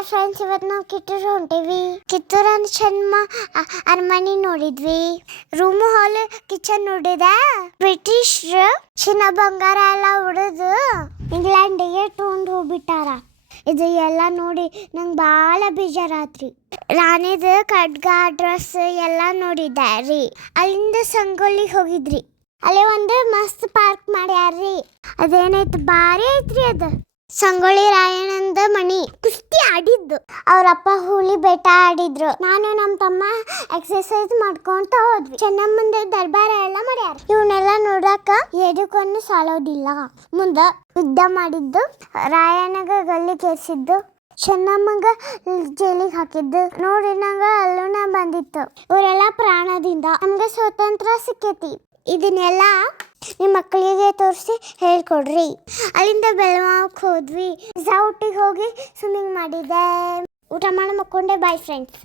Hi friends, ಇವತ್ತು ನಾವು ಕಿತ್ತೂರು ಹೊಂಟೇವಿ. ಕಿತ್ತೂರು ಚೆನ್ನ ಅರಮನೆ ನೋಡಿದ್ವಿ. ರೂಮು ಹಾಲ್ ಕಿಚನ್ ನೋಡಿದೆ. ಬ್ರಿಟಿಷ್ ಚಿನ್ನ ಬಂಗಾರ ಎಲ್ಲ ಹೊಡೆದು ಇಂಗ್ಲೆಂಡಿಗೆ ತೊಗೊಂಡು ಹೋಗ್ಬಿಟ್ಟಾರ. ಇದು ಎಲ್ಲ ನೋಡಿ ನಂಗೆ ಭಾಳ ಬೇಜಾರಾತ್ರಿ. ರಾಣಿದ ಖಡ್ಗ ಡ್ರೆಸ್ ಎಲ್ಲ ನೋಡಿದ್ದೆ ರೀ. ಅಲ್ಲಿಂದ ಸಂಗೊಳ್ಳಿಗೆ ಹೋಗಿದ್ರಿ. ಅಲ್ಲಿ ಒಂದು ಮಸ್ತ್ ಪಾರ್ಕ್ ಮಾಡ್ಯಾರ್ರಿ. ಅದೇನೈತಿ ಭಾರಿ ಐತ್ರಿ. ಅದು ಸಂಗೊಳ್ಳಿ ರಾಯಣ್ಣಂದ ಮಣಿ ಕುಸ್ತಿ ಆಡಿದ್ದು. ಅವ್ರಪ್ಪ ಹುಲಿ ಬೇಟ ಆಡಿದ್ರು. ನಾನು ನಮ್ಮ ತಮ್ಮ ಎಕ್ಸರ್ಸೈಸ್ ಮಾಡ್ಕೊಂತ ಹೋದ್ವಿ. ಚೆನ್ನಮ್ಮಂದ ದರ್ಬಾರ ಎಲ್ಲ ಮಾಡ್ಯಾರ. ಇವನ್ನೆಲ್ಲ ನೋಡಾಕ ಎದಕ್ಕನ್ನು ಸಾಲೋದಿಲ್ಲ. ಮುಂದ ಯುದ್ಧ ಮಾಡಿದ್ದು, ರಾಯಣ್ಣಗ ಗಲ್ಲಿ ಕೇರಿಸಿದ್ದು, ಚೆನ್ನಮ್ಮಂಗ ಜೈಲಿಗೆ ಹಾಕಿದ್ದು ನೋಡಿ ನಂಗೆ ಅಲ್ಲೂನ ಬಂದಿತ್ತು. ಇವರೆಲ್ಲ ಪ್ರಾಣದಿಂದ ನಮ್ಗೆ ಸ್ವಾತಂತ್ರ್ಯ ಸಿಕ್ಕೈತಿ. ಇದನ್ನೆಲ್ಲ ನಿಮ್ಮ ಮಕ್ಕಳಿಗೆ ತೋರಿಸಿ ಹೇಳ್ಕೊಡ್ರಿ. ಅಲ್ಲಿಂದ ಬೆಳಗಾವಿಗೆ ಹೋದ್ವಿ. ರಿಸಾರ್ಟಿಗೆ ಹೋಗಿ ಸ್ವಿಮ್ಮಿಂಗ್ ಮಾಡಿದ್ದೆ, ಊಟ ಮಾಡಿ ಮಕ್ಕೊಂಡೆ. Bye friends.